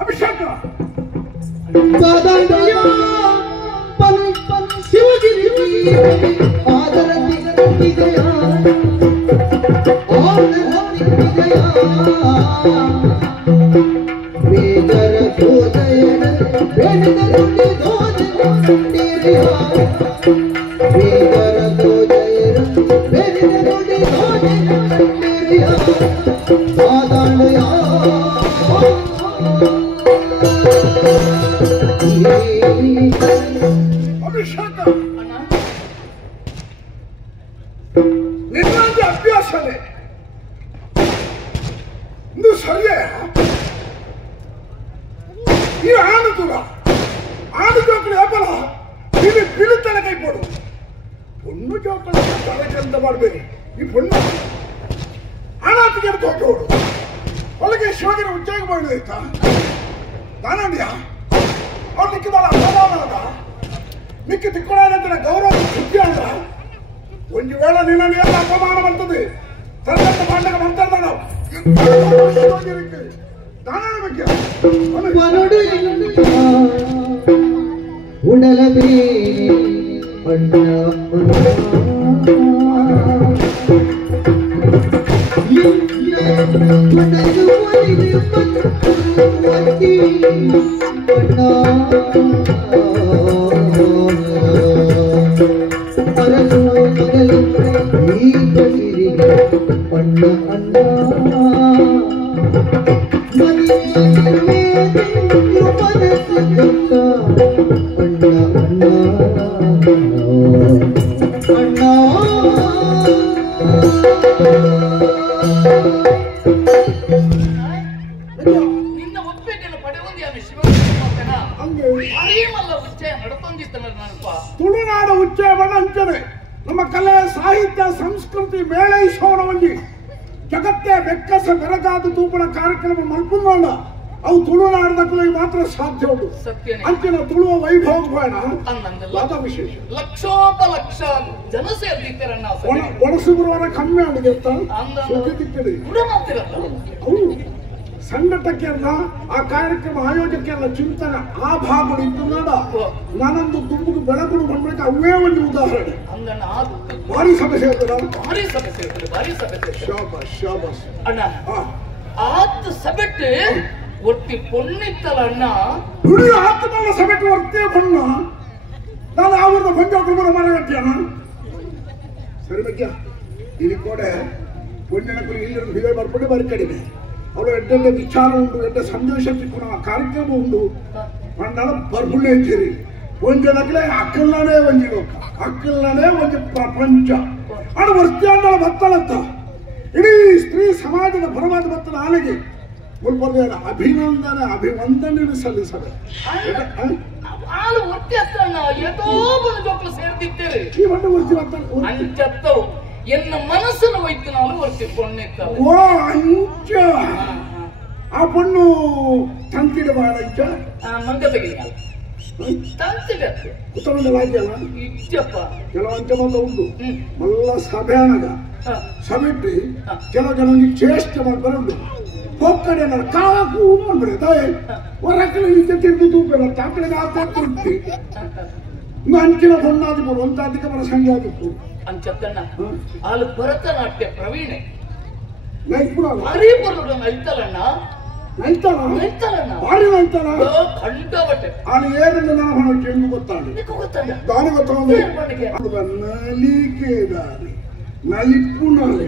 ಅಭಿಷೇಕ ಅಭಿಷೇಕ ನಿನ್ನಂತೆ ಅಭ್ಯಾಸನೇ ಇದು ಸರಿಯೇ? ಈ ಆನಂದ ಆನಂದೋಕ್ಳು ವ್ಯಾಪಾರ ನೀನು ಬಿಳುತ್ತಲೆ ಕೈ ಕೊಡು. ಪೊಣ್ಣು ಜೋಕಳ ತಲೆಗೆ ಅಂತ ಮಾಡಬೇಡಿ. ಈ ಪೊಣ್ಣು ಆನಾತಿಗೆ ತೋಟೋಡು ಒಳಗೆ ಶಿವಗಿನ ಉಚ್ಚಾಗ ಮಾಡಬೇಕಾ ನಾನಂದ್ಯಾ ಅವ್ರು ನಿಕ್ಕಿದಾರ ಅಪಮಾನದ ನಿಕ್ಕಿ ತಿಕ್ಕೊಳ್ಳ ಗೌರವ ಸುದ್ದಿ ಅಲ್ಲ. ಒಂದು ವೇಳೆ ನಿನ್ನಲ್ಲಿ ಎಲ್ಲ ಅಪಮಾನ ಬರ್ತದೆ ತನ್ನಂತ ಪಾಂಡಗ ಬರ್ತಾರ ನಾವು ಉಡಲವೇ ಪಣ್ಣ ಅಣ್ಣ ನಿನ್ನ ಒಪ್ಪಿಗೆಯನ್ನು ಪಡೆಯುವುದು ಶಿವಮೊಗ್ಗ ಅರಿಮಲ್ಲ ಉಚ್ಚಯ ನಡತೊಂದಿತ್ತಲ್ಲ ನನಪ ತುಳುನಾಡ ಉಚ್ಚಯ ಬಣ್ಣ ಅಂಚನೆ ನಮ್ಮ ಕಲೆ ಸಾಹಿತ್ಯ ಸಂಸ್ಕೃತಿ ಮೇಳೈಸೋಣ ಒಂಜಿ ಜಗತ್ತೇ ಬೆಕ್ಕಸ ಬೆರಗಾದ ತೂಪಣ ಕಾರ್ಯಕ್ರಮ ಮಲ್ಪುಂದಲ್ಲ ಅವು ತುಳುನಾಡದಲ್ಲಿ ಮಾತ್ರ ಸಾಧ್ಯ ಉಂಟು. ಅಂಚಿನ ತುಳುವ ವೈಭವ ಬೇಡ ವಿಶೇಷ ಲಕ್ಷೋಪಲಕ್ಷ ಜನ ಸೇರ್ತಿರ್ತಾರಣ್ಣ. ಒಳಸುಗುರುವಾರ ಕಮ್ಮಿ ಆಗಿದೆ ಸಂಘಟಕ್ಕೆ ಆ ಕಾರ್ಯಕ್ರಮ ಆಯೋಜಕರ ಚಿಂತನೆ ಆ ಭಾಗಗಳು ಇತ್ತು ನೋಡ. ನಾನೊಂದು ತುಂಬುದು ಬೆಳಗುಡು ಬಂದ್ಬೇಕು ಅವೇ ಒಂದು ಉದಾಹರಣೆ. ಭಾರಿ ಸಭೆ ಸೇರ್ತದ ಶಾಬಾಸ್ ಅಣ್ಣ ಆತ್ ಸಭೆಟ್ಟು ಒಟ್ಟಿ ಪೊಣ್ಣಿತ್ತಲ್ಲ ಅಣ್ಣ ಹುಡುಗ ಆತ್ಮಲ್ಲ ಸಭೆಟ್ಟು ಹೊರ್ತೇ ಬಣ್ಣ ನಾನು ಅವ್ರನ್ನ ಪಂಚಾಕೃತರ ಮರಗಟ್ಟಿಯಣ್ಣ ಸರಿ ಬಗ್ಗೆ ಇಲ್ಲಿ ಕೂಡ ಪೊಣ್ಣಿನಕ್ಕೂ ಇಲ್ಲಿ ಹಿರಿಯ ಬರ್ಕೊಂಡು ಬರಿ ಕಡಿಮೆ ಅವಳು ಎಡ್ಡೆಲ್ಲ ವಿಚಾರ ಉಂಟು ಎಡ್ಡ ಸಂದೇಶ ತಿಕ್ಕೋಣ ಕಾರ್ಯಕ್ರಮ ಉಂಟು ಪಂಡಲ ಬರ್ಬುಳ್ಳೆ ಅಂತೀರಿ ಒಂಜನಕ್ಲೆ ಅಕ್ಕಲ್ಲಾನೇ ಒಂಜಿ ಲೋಕ ಅಕ್ಕಲ್ಲಾನೇ ಒಂದು ಪ್ರಪಂಚ ಅದು ವರ್ತ್ಯಾಂಡಲ ಬತ್ತಲತ್ತ ಇಡೀ ಸ್ತ್ರೀ ಸಮಾಜದ ಪರವಾದ ಬತ್ತಲ ಆನೆಗೆ ಮುಲ್ಬರ್ದೇನ ಅಭಿನಂದನೆ ಅಭಿವಂದನೆ ಸಲ್ಲಿಸದೆ ಹಾಲು ಒತ್ತಿ ಹತ್ತಣ್ಣ ಏತೋ ಬಂದು ಜೋಕ್ಲು ಸೇರ್ತಿದ್ದೇವೆ ಈ ಬಂದು ವರ್ತಿ ಅಂಚತ್ತವು ಎನ್ನ ಮನಸ್ಸನ್ನು ಒಯ್ತು ನಾನು ವರ್ತಿ ಪೊಣ್ಣಿತ್ತ ಓ ಅಂಚ ಆ ಪೊಣ್ಣು ತಂತಿಡ ಬಾಳ ಅಂಚ ಮಂಗ ತೆಗಿಲ್ಲ ತಂತಿಗತ್ತೆ ಉತ್ತಮದ ವಾದ್ಯಲ್ಲ ಇಚ್ಚಪ್ಪ ಕೆಲವು ಅಂಚ ಬಂದ ಉಂಟು ಮಲ್ಲ ಸಭೆ ಅನ್ನದ ಸಭೆಟ್ಟು ಕೆಲವು ಜನ ಚೇಷ್ಟೆ ಮಾಡ್ತಾರೆ ಉಂಟು ಹೋಗ್ಕಡೆ ನಾನು ಕಾಕು ಮಾಡ್ಬಿಡ ಹೊರಕಡೆ ತಿರುಗಿ ತೂಪೇನ ತಾಕಡೆಗೆ ಹಾಕಿ ಅಂಚಿನ ಹೊನ್ನಾದಿ ಒಂದಾದಿಕ ಬರ ಸಂಜೆ ಆಗಿತ್ತು ಅಂಚತ್ತಣ್ಣ ಅಲ್ಲಿ ಭರತನಾಟ್ಯ ಪ್ರವೀಣೆ ನೈಪುರ ಭಾರಿ ಬರೋದು ನೈತಲಣ್ಣ ನೈತಲಣ್ಣ ಭಾರಿ ನೈತಲ ಖಂಡವಟ್ಟೆ ಅಲ್ಲಿ ಏನಿಂದ ನಾನು ಹೊಣಕ್ಕೆ ಹೆಂಗು ಗೊತ್ತಾಗ ದಾನಿ ಗೊತ್ತಾಗ ನಲಿಕೆ ದಾರಿ ನಲಿಪ್ಪು ನಾಳೆ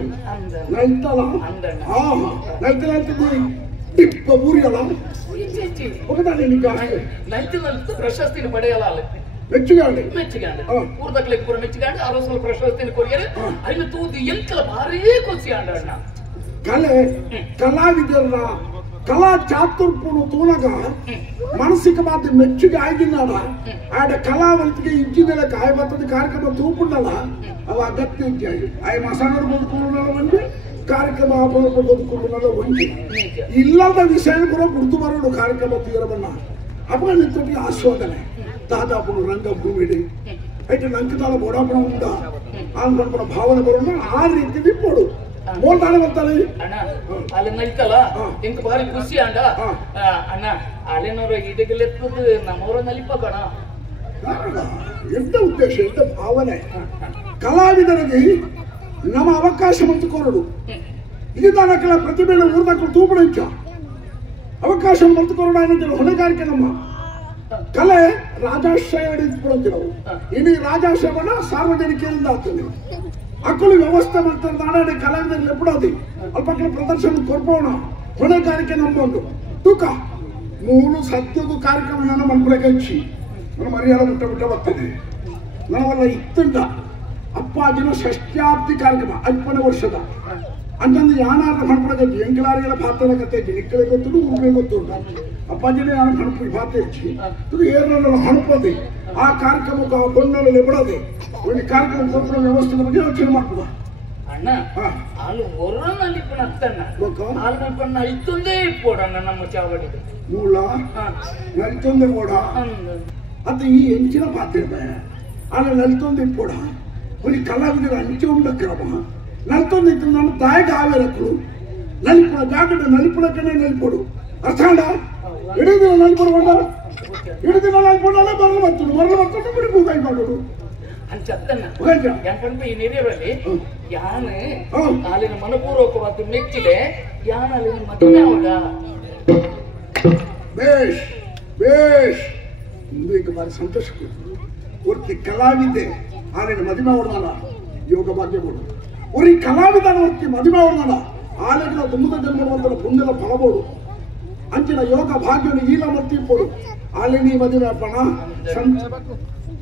ನೈತಲ ಆಹಾ ನೈತಲ ಅಂತ ಟಿಪ್ಪ ಬೂರಿಯಲ್ಲ ಹೋಗದಾನೆ ನಿಂಗೆ ನೈತಿನಲ್ಲಿ ಪ್ರಶಸ್ತಿನ ಪಡೆಯಲ್ಲ ಅಲ್ಲಿ ಮೆಚ್ಚುಗಾಂಡೆ ಊರ್ದಕ್ಲಿಗೆ ಪೂರ ಮೆಚ್ಚುಗಾಂಡೆ ಅರಸಲ ಪ್ರಶಸ್ತಿನ ಕೊರಿಯರೆ ಅಲ್ಲಿ ತೂದಿ ಎಂಕಲ ಭಾರೀ ಖುಷಿ ಆಂಡಣ್ಣ ಕಲೆ ಕಲಾವಿದರ ಕಲಾ ಚಾತುರ್ಪುಣ ತೂಲಗ ಮಾನಸಿಕವಾದ ಮೆಚ್ಚುಗೆ ಆಗಿಲ್ಲ ಆಡ ಕಲಾವಂತಿಗೆ ಇಜ್ಜಿನೆಲ್ಲ ಕಾಯ ಬರ್ತದ ಕಾರ್ಯಕ್ರಮ ತೂಪುಂಡಲ್ಲ ಅವ ಅಗತ್ಯ ಇದ್ದಾಗಿ ಆಯ ಮಸಾಲ ಬದುಕುಲ್ಲ ಒಂದು ಕಾರ್ಯಕ್ರಮ ಬದುಕುಲ್ಲ ಒಂದು ಇಲ್ಲದ ವಿಷಯ ಕೂಡ ಗುರುತು ಬರೋದು ಕಾರ್ಯಕ್ರಮ ತೀರಬನ್ನ ಅಪ್ಪ ನಿಂತೊಟ್ಟಿಗೆ ಆಸ್ವಾದನೆ దాదాపు రంగభూమిడి అయితే లంకతాల బోడాపడం ఉందా ಅನ್ಕೊಂಡ್ಬಿಡ ಭಾವನೆ ಬರೋಣ ಆ ರೀತಿ ನಿಪ್ಪೋಡು ಮೋಲ್ತಾನೆ ಬರ್ತಾನೆ ಅಣ್ಣ ಅಲ್ಲಿ ನಲಿತಲ್ಲ ಇಂಕ ಬಾರಿ ಖುಷಿ ಅಂಡ ಅಣ್ಣ ಅಲ್ಲಿನವ್ರ ಇಡಗಲೆತ್ತದು ನಮ್ಮವ್ರ ನಲಿಪ ಕಣ ಎಂತ ಉದ್ದೇಶ ಎಂತ ಭಾವನೆ ಕಲಾವಿದರಿಗೆ ನಮ್ಮ ಅವಕಾಶ ಮಂತು ಕೊರಡು ಇದಕ್ಕೆಲ್ಲ ಪ್ರತಿಭೆನ ಊರ್ದಾಕೊಂಡು ತೂಪಣ ಇಚ್ಚ ಅವಕಾಶ ಮಂತು ಕೊರಡು ಅನ್ನೋದಿಲ್ಲ ಹೊಣೆಗಾರಿಕೆ ನಮ್ಮ ಕಲೆ ರಾಜಾಶ್ರಯ ಹಿಡಿದುಕೊಳ್ತೀವಿ ನಾವು ಇಡೀ ರಾಜಾಶ್ರಯನ ಸಾರ್ವಜನಿಕರಿಂದ ಆಗ್ತದೆ ಅಕ್ಕಳು ವ್ಯವಸ್ಥೆ ಮಾಡ್ತಾರೆ ನಾಡಾಡಿ ಕಲಾವಿದರಲ್ಲಿ ಬಿಡೋದು ಅಲ್ಪಕ್ಕಳ ಪ್ರದರ್ಶನ ಕೊಡ್ಬೋಣ ಹೊಣೆಗಾರಿಕೆ ನಮ್ಮೊಂದು ತೂಕ ಮೂರು ಸತ್ಯದ ಕಾರ್ಯಕ್ರಮ ನನ್ನ ಮನ್ಪುಳಕ್ಕೆ ಹಚ್ಚಿ ನನ್ನ ಮರ್ಯಾದ ಬಿಟ್ಟ ಬರ್ತದೆ ನಾವೆಲ್ಲ ಇತ್ತಂಡ ಅಪ್ಪಾಜಿನ ಷಷ್ಟ್ಯಾಬ್ದಿ ಕಾರ್ಯಕ್ರಮ 50ನೇ ವರ್ಷದ ಅಂತಂದು ಯಾನಾರ ಮನ್ಪುಳಕ್ಕೆ ಎಂಕಲಾರಿಗೆಲ್ಲ ಪಾತ್ರದ ಕತೆ ಇದ್ದೀನಿ ಇಕ್ಕಳೆ ಗೊತ್ತು ಊರಿಗೆ ಗೊತ್ತುಂಟ ಅಪ್ಪಾಜಿನೇ ನಾನು ಹಣಪು ಪಾತ್ರ ಹಚ್ಚಿ ಇದು ಏರಲ್ಲ ಹಣಪದೆ ಆ ಕಾರ್ಯಕ್ರಮಕ್ಕೆ ಆ ಬಣ್ಣದಲ್ಲಿ ಬಿಡೋದೆ ಒಂದು ಕಾರ್ಯಕ್ರಮ ಕೊಟ್ಟು ವ್ಯವಸ್ಥೆ ಬಗ್ಗೆ ಯೋಚನೆ ಮಾಡ್ಬೋದ ಅಣ್ಣ ಹಾಲು ಹೊರನಲ್ಲಿ ಅತ್ತಣ್ಣ ಹಾಲು ಮಲ್ಕೊಂಡು ಐತೊಂದೇ ಇಪ್ಪೋಡಣ್ಣ ನಮ್ಮ ಚಾವಡಿಗೆ ಮೂಲ ನಲ್ತೊಂದೆ ಓಡ ಅದು ಈ ಹೆಂಚಿನ ಪಾತ್ರ ಅಲ್ಲಿ ನಲ್ತೊಂದೆ ಇಪ್ಪೋಡ ಒಂದು ಕಲಾವಿದರ ಹಂಚಿ ಉಂಡಕ್ರಮ ನಲ್ತೊಂದು ಇತ್ತು ನನ್ನ ತಾಯಿಗೆ ಆವೇರಕ್ಕಳು ನಲಿಪುಡ ಜಾಗಟ ನಲಿಪುಡಕ್ಕನೆ ನಲಿಪೋಡು ಅರ್ಥ ಅಂಡ ಹಿಡಿದಿನ ನಲಿಪುಡ ಹಿಡಿದಿನ ನಲಿಪುಡಲ್ಲ ಬರಲು ಬರ್ತದೆ ಬಿಡಿ ಭೂಗಾಯಿ ಮಾಡೋದು ಅಂಚತ್ತನ್ನ ಯಾಕಂದ್ರೆ ಈ ನೆರೆಯವರಲ್ಲಿ ಯಾನ ಅಲ್ಲಿನ ಮನಪೂರ್ವಕವಾದ ಮೆಚ್ಚಿದೆ ಯಾನ ಅಲ್ಲಿನ ಮದುವೆ ಅವಳ ಬೇಷ್ ಬೇಷ್ ಇಂದು ಈಗ ಬಾರಿ ಸಂತೋಷ ಒತ್ತಿ ಕಲಾವಿದೆ ಆಲಿನ ಮದುವೆ ಅವರ್ದಾನ ಯೋಗ ಭಾಗ್ಯ ಬೋಡು ಒರಿ ಕಲಾವಿದನ ಒತ್ತಿ ಮದುವೆ ಅವರ್ದಾನ ಆಲೆಗಳ ತುಂಬದ ಜನ್ಮವಂತನ ಪುಣ್ಯದ ಫಲಬೋಡು ಅಂಚಿನ ಯೋಗ ಭಾಗ್ಯವನ್ನು ಈಲ ಮರ್ತಿಪ್ಪೋಡು ಆಲಿನಿ ಮದುವೆ ಅಪ್ಪಣ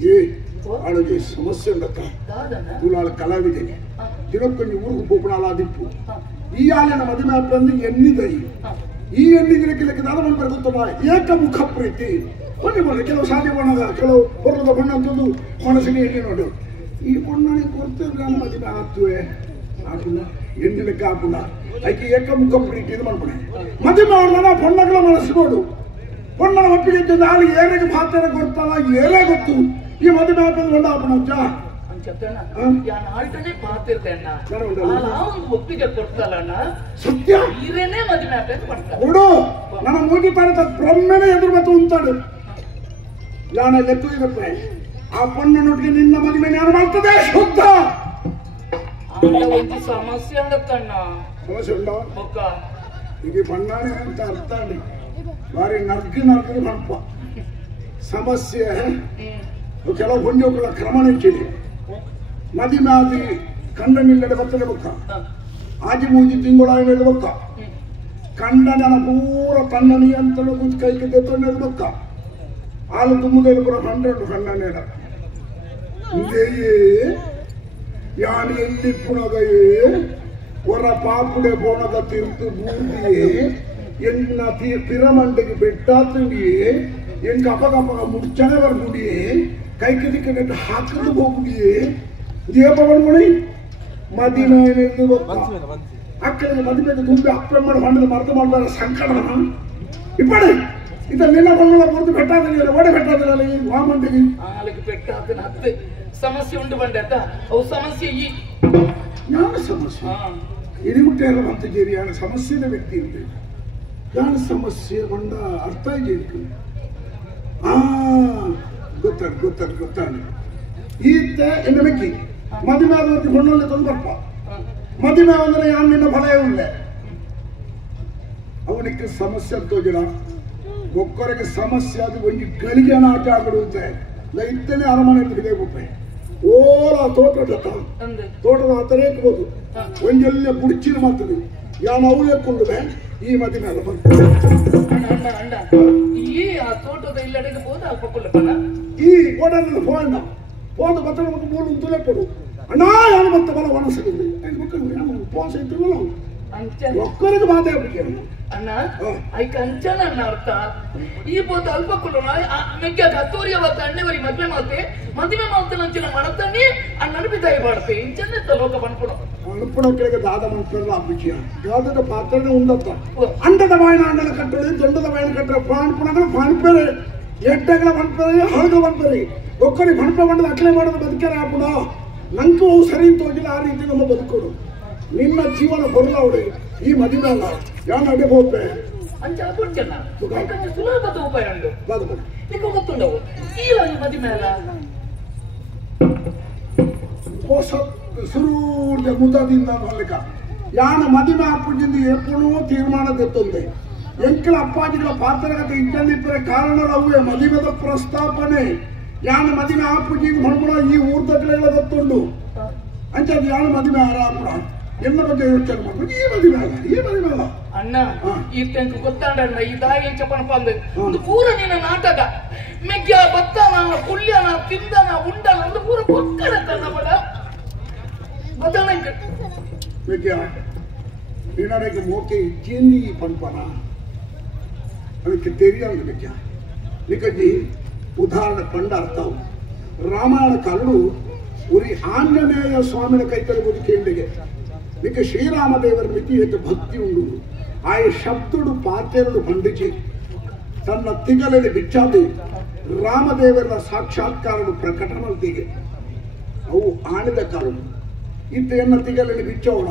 ಏ ಆಳಿಗೆ ಸಮಸ್ಯೆ ಉಂಡಕ್ಕ ತುಲಾಳ ಕಲಾವಿದೆ ದಿನಕ್ಕೊಂದು ಊರಿಗೆ ಪೋಪಣಾಲ ದಿಪ್ಪು ಈ ಆಲಿನ ಮದುವೆ ಅಪ್ಪಂದು ಎಣ್ಣಿದೈ ಈ ಎಣ್ಣಿಗೆ ಲೆಕ್ಕದಾದ ಬರ್ಕೊತ್ತಲ್ಲ ಏಕಮುಖ ಪ್ರೀತಿ ಬನ್ನಿ ಬನ್ನಿ ಕೆಲವು ಸಾಧ್ಯ ಬಣ್ಣದ ಕೆಲವು ಹೊರದ ಬಣ್ಣ ಅಂತಂದು ಮನಸ್ಸಿಗೆ ಎಣ್ಣೆ ನೋಡು ಈ ಬಣ್ಣನಿಗೆ ಕೊಡ್ತಿದ್ರೆ ನನ್ನ ಮದುವೆ ಆಗ್ತವೆ ಹಾಕಿಲ್ಲ ಎಣ್ಣೆ ಲೆಕ್ಕ ಹಾಕಿಲ್ಲ ಆಕೆ ಏಕಮುಖ ಪ್ರೀತಿ ಇದು ಮಾಡ್ಬಿಡಿ ಮದುವೆ ಅವ್ರನ್ನ ಬಣ್ಣಗಳ ಮನಸ್ಸು ನೋಡು ಬಣ್ಣನ ಒಪ್ಪಿಗೆ ಇದ್ದ ಅಲ್ಲಿ ಏನಿಗೆ ಪಾತ್ರ ಕೊಡ್ತಲ್ಲ ಏನೇ ಗೊತ್ತು ಈ ಮದುವೆ ಹಾಕಿದ್ರೆ ಬಣ್ಣ ಹಾಕೋಣ ಆಲ್ಟನೇ ಪಾತಿರ್ತೇನ ಒಪ್ಪಿಗೆ ಕೊಡ್ತಲ್ಲ ಸತ್ಯ ಈರೇನೇ ಮದುವೆ ಹಾಕಂತ ಮಾಡ್ತಾರೆ ನೋಡು ನನ್ನ ಮೂಗಿ ಪಾರ ಬ್ರಹ್ಮನೇ ಎದುರು ಬತ್ತು ಉಂಟಾಡು ಯಾನ ಲೆಕ್ಕ ಆ ಪಣ್ಣನೊಟ್ಟಿಗೆ ನಿನ್ನ ಮದುವೆ ಯಾರು ಮಾಡ್ತದೆ ಶುದ್ಧ ಒಂದು ಸಮಸ್ಯೆ ಅಂದಕ್ಕಣ್ಣ ಸಮಸ್ಯೆ ಉಂಟ ಬೊಕ್ಕ ಈಗ ಬಣ್ಣಾನೆ ಅಂತ ಅರ್ಥ ಅಂಡಿ ಬಾರಿ ನರ್ಗಿ ನರ್ಪ ಸಮಸ್ಯೆ ಕೆಲವು ಹೊಂದಿಗಳ ಕ್ರಮ ನೆಚ್ಚಿದೆ ಮದುವೆ ಆದಿ ಕಂಡನಿಲ್ಲದೆ ಬರ್ತದೆ ಬೊಕ್ಕ ಆಜಿ ಮೂಜಿ ತಿಂಗಳ ಬೊಕ್ಕ ಕಂಡ ಜನ ಪೂರ ತನ್ನ ನಿಯಂತ್ರಣ ಕೂತ್ ಕೈಗೆ ತೆತ್ತೊಂಡೆ ಬೊಕ್ಕ ಹಾಲು ತುಂಬುದಲ್ಲಿ ಪುರ ಕಂಡು ಕಂಡನೇಡ ಇದೇಯೇ ಯಾನು ಎಲ್ಲಿ ಪುಣಗಯೇ ಹೊರ ಪಾಪುಡೆ ಪೋಣಗ ತಿರ್ತು ಬೂದಿಯೇ ಎನ್ನ ಪಿರಮಂಡಿಗೆ ಬೆಟ್ಟಾತಿಯೇ ಎಂಕ ಅಪಗಪಗ ಮುಡ್ಚನೆ ಬರ್ಬಿಡಿಯೇ ಕೈಗೆ ದಿಕ್ಕ ನೆಟ್ಟು ಹಾಕಲು ಹೋಗ್ಬಿಡಿಯೇ ದೀಪ ಬಂದ್ಬಿಡಿ ಮದಿನ ಅಕ್ಕನಿಗೆ ಮದುವೆ ತುಂಬಿ ಅಪ್ಪ ಮಾಡಿ ಹೊಂಡದ ಮರ್ದು ಮಾಡ್ತಾರೆ ಸಂಕಟ ಇಪ್ಪಡಿ ಇದ ನಿನ್ನ ಬಣ್ಣಗಳ ಮುರಿದು ಬೆಟ್ಟಾದಿಲ್ಲ ಓಡೆ ಬೆಟ್ಟಾದಿಲ್ಲ ಈ ವಾಮಂಡಿಗೆ ಆಲಿಗೆ ಬೆಟ್ಟಾದಿನ ಹತ್ತು ಸಮಸ್ಯೆ ಉಂಟು ಬಂಡೆ ಅಂತ ಅವು ಸಮಸ್ಯೆ ಈ ಯಾವ ಸಮಸ್ಯೆ ಇಡಿಮುಟ್ಟೆ ಎಲ್ಲ ಬಂತಿದ್ದೀರಿ ಯಾನ ಸಮಸ್ಯೆನ ವ್ಯಕ್ತಿ ಇದೆ ಯಾನ ಸಮಸ್ಯೆ ಬಂಡ ಅರ್ಥ ಇದೆ ಗೊತ್ತಾಡು ಈತ ಎನ್ನ ಮೆಕ್ಕಿ ಮದುವೆ ಆದ ಹೊಣ್ಣಲ್ಲಿ ತೊಂದರಪ್ಪ ಮದುವೆ ಅಂದ್ರೆ ಯಾನ್ ನಿನ್ನ ಫಲ ಉಳ್ಳೆ ಅವನಿಗೆ ಸಮಸ್ಯೆ ತೋಜಿಡ ಒಕ್ಕರಿಗೆ ಸಮಸ್ಯೆ ಅದು ಒಂದು ಗಳಿಗೆನ ಆಟ ಆಡುತ್ತೆ ಇತ್ತನೇ ಅರಮನೆ ಇದೆ ಗುಪ್ಪೆ ಓಲ ತೋಟದ ತರೇಕ್ಬೋದು ಒಂದೆಲ್ಲ ಬುಡ್ಚಿನ ಮಾಡ್ತದೆ ಯಾನು ಅವಳೇ ಕೊಂಡುವೆ ಈ ಮದುವೆ ಅಲ್ಲ ಈ ಆ ತೋಟದ ಇಲ್ಲಡೆಗೆ ಹೋದ ಈ ಓಡಾಡ ಹೋದ ಹೋದ ಬತ್ತಲ ಮತ್ತು ಮೂರು ತುಲೆ ಕೊಡು ಅಣ್ಣ ಯಾರು ಮತ್ತೆ ಬಲ ಒಣಸಿದೆ ಉಪವಾಸ ಇತ್ತು ಒಕ್ಕರಿಗೆ ಬಾಧೆ ಆಗ್ಬಿಟ್ಟು ಅಣ್ಣ ಐ ಕಂಚನ ಅಣ್ಣ ಅರ್ಥ ಈ ಬೋತ ಅಲ್ಪ ಕೊಡೋಣ ಮೆಗ್ಗ ಹತ್ತೂರಿ ಅವತ್ತು ಅಣ್ಣವರಿ ಮದುವೆ ಮಾತೆ ನಂಚಿನ ಮಣತಣ್ಣಿ ಅಣ್ಣನ ಬಿದ್ದಾಯಿ ಮಾಡ್ತೆ ಇಂಚನ್ನೆತ್ತ ಲೋಕ ಬಂದ್ಕೊಡೋ ಅನುಪುಣ ಕೆಳಗೆ ದಾದ ಮಾಡ್ತಾರಲ್ಲ ಆ ವಿಷಯ ದಾದದ ಪಾತ್ರನೇ ಉಂಡತ್ತ ಅಂಡದ ಬಾಯಿನ ಅಂಡಲ ಕಟ್ಟೋದು ದೊಡ್ಡದ ಬಾಯಿನ ಕಟ್ಟರೆ ಪಾಣ್ಪುಣಗಳು ಪಾಣ್ಪೇರೆ ಎಡ್ಡಗಳ ಬಂದ್ಪೇರೆ ಹಳಗ ಬಂದ್ಪೇರೆ ಒಕ್ಕರಿ ಬಂಡ್ಪ ಬಂಡದ ಅಕ್ಲೆ ಮಾಡೋದು ಬದುಕ್ಯಾರ ಆಪುಣ ನಂಗೂ ಅವು ಸರಿ ಅಂತ ಹೋಗಿಲ್ಲ ಆ ರೀತಿ ನಮ್ಮ ಬದುಕೋಡು ನಿನ್ನ ಜೀವನ ಬರಲ್ಲ ಅವಳು ಈ ಮದುವೆ ಅಲ್ಲ ಯಾರು ಅಡೆ ಹೋಗ್ಬೆ ಅಂಚ ಕೊಡ್ತೇನ ಸುಲಭದ ಉಪಾಯ ಉಂಟು ಈಗ ಗೊತ್ತುಂಡವು ಈ ಮದುವೆ ಅಲ್ಲ ಸುರೂರ್ಯ ಮುದದಿಂದ ನೋಡ್ಲಿಕ್ಕ ಯಾನ ಮದುವೆ ಅಪ್ಪಜಿಂದ ಎಪ್ಪಣೂ ತೀರ್ಮಾನ ತೆತ್ತೊಂದೆ ಎಂಕಲ ಅಪ್ಪಾಜಿಗಳ ಪಾತ್ರಗತೆ ಇದ್ದಲ್ಲಿಪ್ಪರೆ ಕಾರಣಗಳವೇ ಮದುವೆದ ಪ್ರಸ್ತಾಪನೆ ಯಾನ ಮದುವೆ ಅಪ್ಪಜಿಂದ ಮಣ್ಮಣ ಈ ಊರ್ದಗಳೆಲ್ಲ ಗೊತ್ತುಂಡು ಅಂಚದು ಯಾನ ಮದುವೆ ಆರಾಪುರ ಎಲ್ಲ ಬಗ್ಗೆ ಯೋಚನೆ ಮಾಡ್ಬೇಕು ಈ ಮದುವೆ ಅಲ್ಲ ಅಣ್ಣ ಈ ತೆಂಕ ಗೊತ್ತಾಂಡಣ್ಣ ಈ ದಾಯಿ ಚಪ್ಪನಪ್ಪ ಅಂದ ಒಂದು ಪೂರ ನಿನ್ನ ನಾಟಕ ಮೆಗ್ಗ ಬತ್ತನ ಪುಲ್ಯನ ತಿಂದನ ಉಂಡನ ಒಂದು ಪೂರ ಕೊಕ್ಕಡ ಕನ್ನಡ ಬದಲಂಕ மெக்கியா நினைக்கு மோக்கே சேந்தி பண்பானா அதுக்கு தெரியாது மெக்கியா நிக்கஜி ಉದಾಹರಣೆ ಕಂಡ ಅರ್ಥವು ರಾಮಾಯಣ ಕಾಲಡು ಉರಿ ಆಂಜನೇಯ ಸ್ವಾಮಿನ ಕೈತಲು ಬದುಕೇಂಡಿಗೆ ನಿಕ್ಕೆ ಶ್ರೀರಾಮದೇವರ ಮಿತಿ ಹೆಚ್ಚು ಭಕ್ತಿ ಉಂಡು ಆಯ ಶಬ್ದುಡು ಪಾತ್ರೆಗಳು ಖಂಡಿಸಿ ತನ್ನ ತಿಗಲಲ್ಲಿ ಬಿಚ್ಚಾದಿ ರಾಮದೇವರ ಸಾಕ್ಷಾತ್ಕಾರನು ಪ್ರಕಟನಲ್ತಿಗೆ ಅವು ಆಣಿದ ಕಾರಣ ಇತ್ತ ಎನ್ನ ತಿಗಲಲ್ಲಿ ಬಿಚ್ಚೋಣ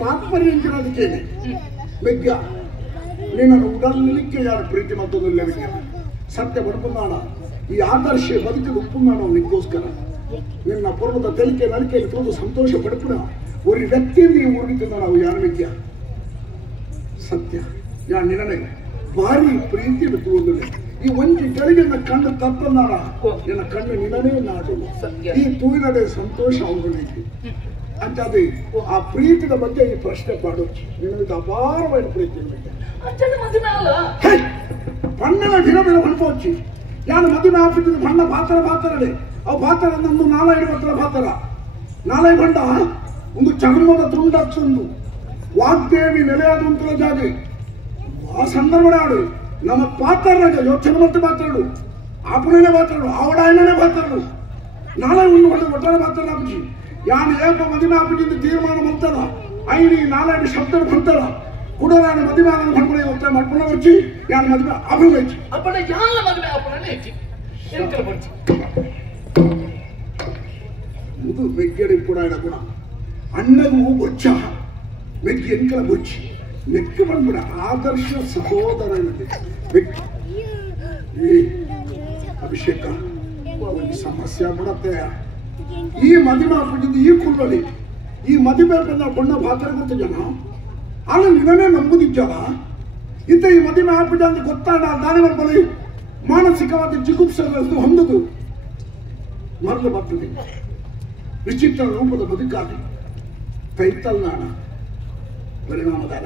ತಾತ್ಪರ್ಯ ಮೆಗ್ಗ ನಿನ್ನನ್ನು ಉಡಲಿಕ್ಕೆ ಯಾರು ಪ್ರೀತಿ ಮತ್ತೊಂದು ಸತ್ಯ ಬಡ್ಕೊಂಡಾಣ ಈ ಆದರ್ಶ ಬದುಕಿದ ಉಪ್ಪುಂದಾಣ ನಿಕ್ಕೋಸ್ಕರ ನಿನ್ನ ಪೂರ್ವದ ತೆಲಿಕೆ ನಲಿಕೆಯಲ್ಲಿ ತುಂಬ ಸಂತೋಷ ಪಡ್ಪುಣ ಒಂದು ವ್ಯಕ್ತಿಯಿಂದ ಈ ಊರಿನಿಂದ ನಾವು ಯಾರು ಮೆಗ್ಗ ಸತ್ಯ ಯಾ ನಿನ್ನೆ ಭಾರಿ ಪ್ರೀತಿ ಬಿಟ್ಟು ಈ ಒಂಜಿ ಗಳಿಗೆ ಕಣ್ಣು ತಪ್ಪನಾಡ ನನ್ನ ಕಣ್ಣು ನಿನ್ನನೇ ನಾಡು ಈ ತೂವಿನದೇ ಸಂತೋಷ ಅವರಿಗೆ ಅಂತಾದ್ರೆ ಆ ಪ್ರೀತಿದ ಬಗ್ಗೆ ಈ ಪ್ರಶ್ನೆ ಪಾಡು ನಿನ್ನದು ಅಪಾರವಾದ ಪ್ರೀತಿ ಬಣ್ಣನ ದಿನ ದಿನ ಅನುಭವಿಸಿ ಯಾರು ಮದುವೆ ಆಫೀಸಿನ ಬಣ್ಣ ಪಾತ್ರರೇ ಅವು ಪಾತ್ರ ನಮ್ದು 4 ಪಾತ್ರ 4 ಬಂಡ ಒಂದು ಚರ್ಮದ ತುಂಡಚ್ಚೊಂದು ವಾಗ್ದೇವಿ ನೆಲೆಯಾದಂತಹ ಜಾಗ ಆ ಸಂದರ್ಭ ಆಡು ನಮ್ಮ ಪಾತ್ರರಾಗ ಯೋಚನೆ ಮತ್ತೆ ಮಾತಾಡು ಆಪಣನೆ ಮಾತಾಡು ಆವಡ ఆయననే ಮಾತಾಡು ನಾಳೆ ಒಂದು ಒಟ್ಟಾರೆ ಮಾತಾಡಾಪಿ ಯಾನು ಏಪ ಮದುವೆ ಆಪಜಿಂದ ತೀರ್ಮಾನ ಮಾಡ್ತಾರ ಐನಿ 4 ಶಬ್ದ ಬಂತಾರ ಕುಡರಾನ ಮದುವೆ ಆಗ ಮಾಡ್ಕೊಳ್ಳಿ ಒಟ್ಟ ಮಾಡ್ಕೊಂಡ వచ్చి ಯಾನು ಮದುವೆ ಅಭಿವೃದ್ಧಿ ಅಪ್ಪನ ಯಾನ ಮದುವೆ ಆಪಣನೆ ಹೆಚ್ಚಿ ಎಂಕಲ ಬರ್ತಿ ಇದು ಮೆಗ್ಗಡಿ ಕೂಡ ಗುಣ ಅಣ್ಣಗೂ ಬೊಚ್ಚ ಮೆಗ್ಗಿ ಎಂಕಲ ಬೊಚ್ಚಿ ಮೆಕ್ಕ ಬಂದ್ಬಿಡ ಆದರ್ಶ ಸಹೋದರನಿಗೆ ಅಭಿಷೇಕ ಒಂದು ಸಮಸ್ಯೆ ಬಿಡತ್ತೆ ಈ ಮದುವೆ ಆಗ್ಬಿಟ್ಟಿದ್ದು ಈ ಕುಳ್ಳಲಿ ಈ ಮದುವೆ ಕೊಂಡ ಪಾತ್ರ ಗೊತ್ತ ಜನ ಅಲ್ಲಿ ನಿನ್ನೇ ನಂಬುದಿದ್ದಲ್ಲ ಇಂಥ ಈ ಮದುವೆ ಆಗ್ಬಿಟ್ಟ ಅಂತ ಗೊತ್ತಾಡ ದಾನಿ ಬರ್ಬಲಿ ಮಾನಸಿಕವಾದ ಜಿಗುಪ್ಸೆಗಳನ್ನು ಹೊಂದುದು ಮರಳು ಬರ್ತದೆ ವಿಚಿತ್ರ ರೂಪದ ಬದುಕಾಗಿ ಕೈತಲ್ನಾಣ ಪರಿಣಾಮದಾರ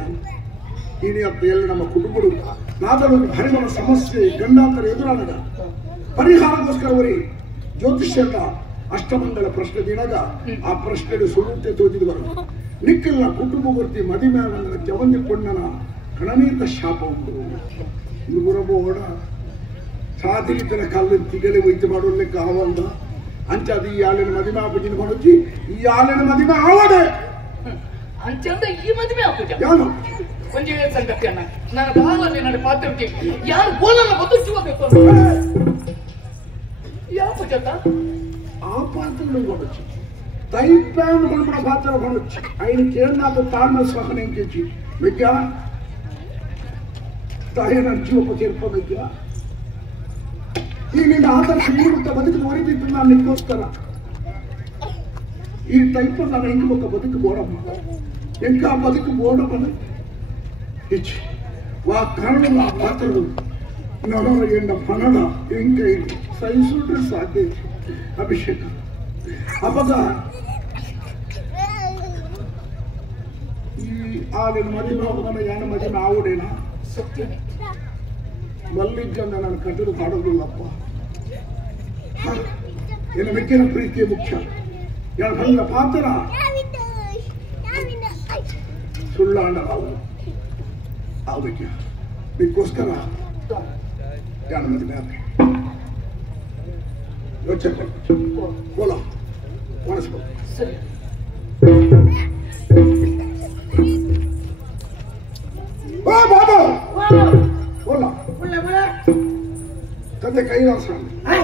ಈ ನಿಯತ್ತೆಯಲ್ಲಿ ನಮ್ಮ ಕುಟುಂಬಗಳು ನಾದರೊಂದು ಹರಿಮನ ಸಮಸ್ಯೆ ಗಂಡಾಂತರ ಎದುರಾದಾಗ ಪರಿಹಾರಗೋಸ್ಕರವರಿ ಜ್ಯೋತಿಷ್ಯದ ಅಷ್ಟಮಂಗಲ ಪ್ರಶ್ನೆ ದಿನಾಗ ಆ ಪ್ರಶ್ನೆಗೆ ಸುಳುತ್ತೆ ತೋದಿದವರು ನಿಕ್ಕಲ್ಲ ಕುಟುಂಬ ವರ್ತಿ ಮದುವೆ ಬಂದ ಜವಂದಿ ಪೊಣ್ಣನ ಕಣನೀತ ಶಾಪ ಉಂಟು ಇಬ್ಬರಬೋಡ ಸಾಧಿತನ ಕಾಲ ತಿಗಲೆ ವೈದ್ಯ ಮಾಡೋದಕ್ಕೆ ಆವಂದ ಅಂಚದು ಈ ಆಳಿನ ಮದುವೆ ಆಪಜಿನ ಮಾಡೋಚಿ ಈ ಆಳಿನ ಮದುವೆ ಆವಡೆ ಅಂಚಂದ ಈ ಮದುವೆ ಆಪುಜ ಯಾನು ಒಂಜಿ ಸಂಗತಿ ಅಣ್ಣ ನನ್ನ ಭಾವನೆ ನನ್ನ ಪಾತ್ರಕ್ಕೆ ಯಾರು ಬೋಲನ್ನ ಬದುಕಿಸಬೇಕು ಯಾವ ಪೂಜಕ ಆ ಪಾತ್ರಗಳು ಕೊಡಚ್ಚಿ ತೈಪ್ಯಾನ್ ಕೊಡ್ಬಿಡ ಪಾತ್ರ ಕೊಡಚ್ಚಿ ఆయన ಕೇಳನಾದ ತಾಳ್ಮೆ ಸಹನೆ ಎಂಕೇಚಿ ಮೆಗ್ಗ ತಾಯಿನ ಜೀವಪ ಸೇರ್ಪ ಮೆಗ್ಗ ಈ ನಿನ್ನ ಆದರ್ಶ ನೀಡುತ್ತ ಬದುಕಿದ ಹೊರಿದಿತ್ತು ನಾನು ನಿಕ್ಕೋಸ್ಕರ ಈ ಟೈಪ್ ನಾನು ಹೆಂಗೆ ಬೊಕ್ಕ ಬದುಕು ಬೋಡಮ್ಮ ಎಂಕ ಬದುಕು ಬೋಡಮ್ಮನ ಹೆಚ್ಚು ವಾ ಕಾರಣ ಆ ಪಾತ್ರಗಳು ನಡವ ಎಂಡ ಪನಡ ಎಂಕ ಸಹಿಸುಟ್ರೆ ಸಾಧ್ಯ ಅಭಿಷೇಕ ಅವಾಗ ಈ ಆಲಿನ ಮದುವೆ ಹೋಗೋಣ ಯಾನ ಮದುವೆ ಆವುಡೇನಾ ಸತ್ಯ ಮಲ್ಲಿಗಂದ ನಾನು ಕಟ್ಟಲು ಕಾಡೋದಿಲ್ಲಪ್ಪ ಏನು ಮೆಕ್ಕಿನ ಪ್ರೀತಿಯ ಮುಖ್ಯ ಯಾರು ಬಂದ ಪಾತ್ರ ಸುಳ್ಳಾಂಡ ಅದಕ್ಕೆ ನಿಕ್ಕೋಸ್ಕರ ಯಾನ ಮದುವೆ ಯೋಚನೆ ಬೋಲ ಮನಸ್ಸು ಸರಿ ಬಾಬಾ ಬೋಲ ಒಳ್ಳೆ ಕತೆ ಕೈಲಾಸ ಹಾ